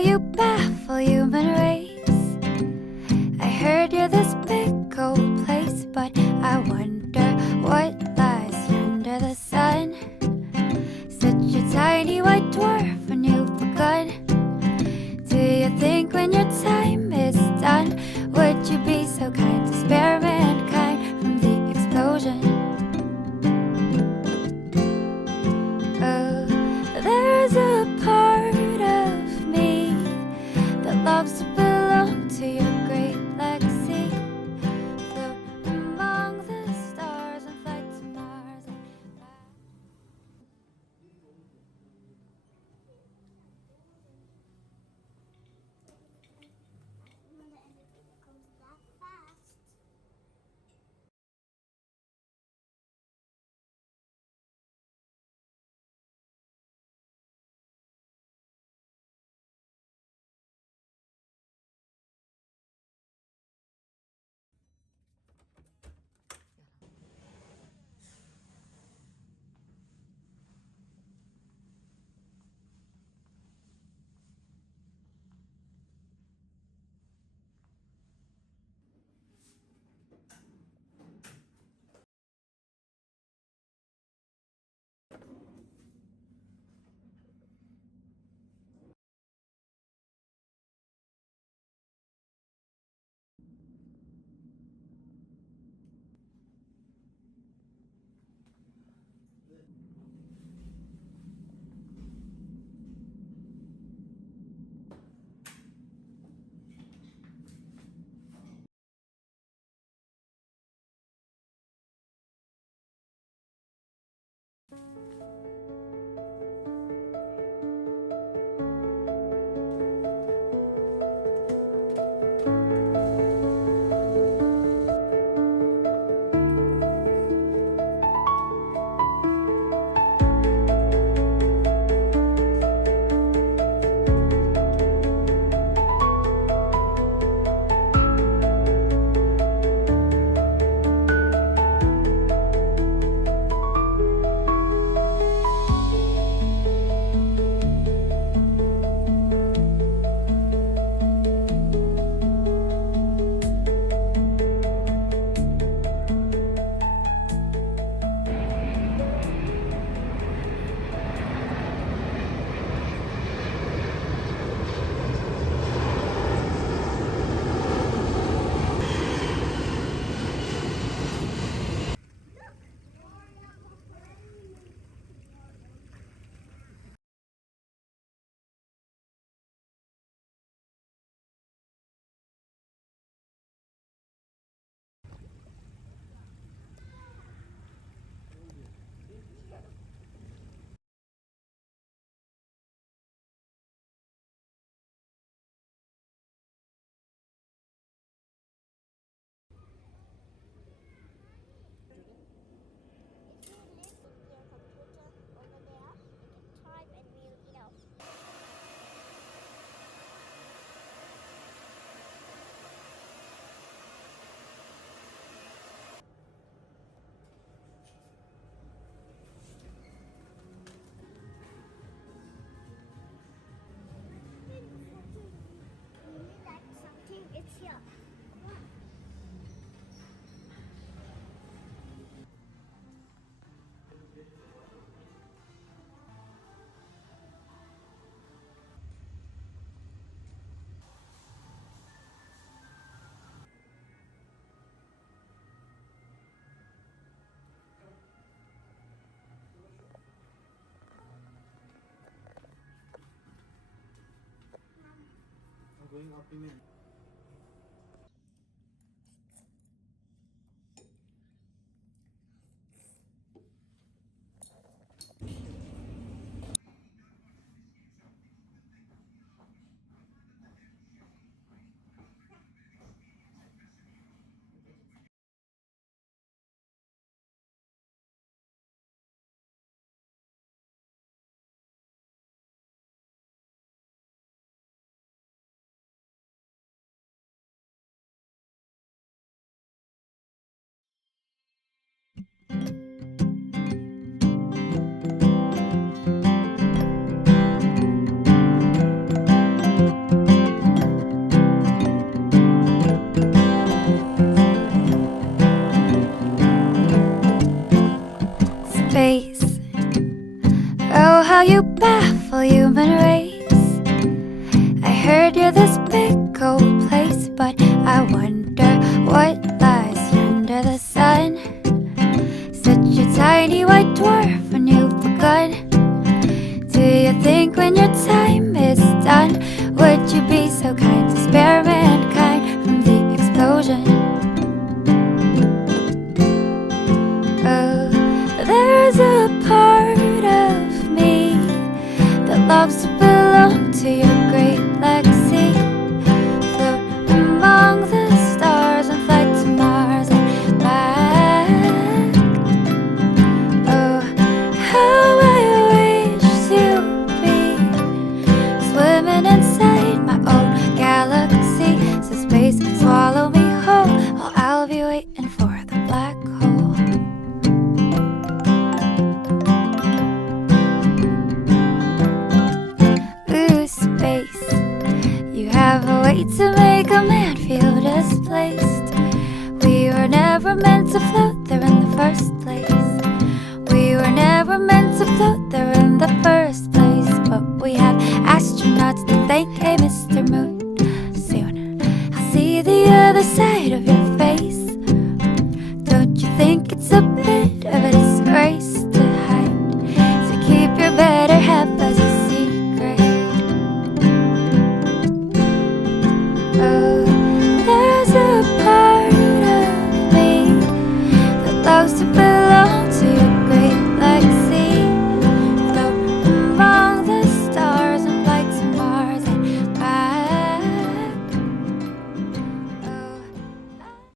you baffle human race. I heard you're this big old place, but I wonder what lies under the sun. Such a tiny white dwarf when you've begun. Do you think when your time is done, would you be so kind to spare mankind from the explosion? Oh, there's a part of me that loves to belong to your great black sea. Float among the stars and fly to Mars and back. It's here. I'm going up in space. Oh, how you baffle human race. I heard you're this big old place, but I wonder what lies under the sun. Such a tiny white dwarf when you've begun. Do you think when your time is done, would you be so kind to spare mankind from the explosion? Oh, there's a part of me that loves to belong to your great black sea. Float among the stars and fly to Mars and back. Oh, how I wish to be swimming inside my own galaxy, so space can swallow me whole while I'll be waiting for the black hole. Ooh, space, you have a way to make a man feel displaced. We were never meant to float there in the first place. We were never meant to float there in the first place. But we have astronauts to thank, hey Mr. Moon. Soon I'll see the other side of your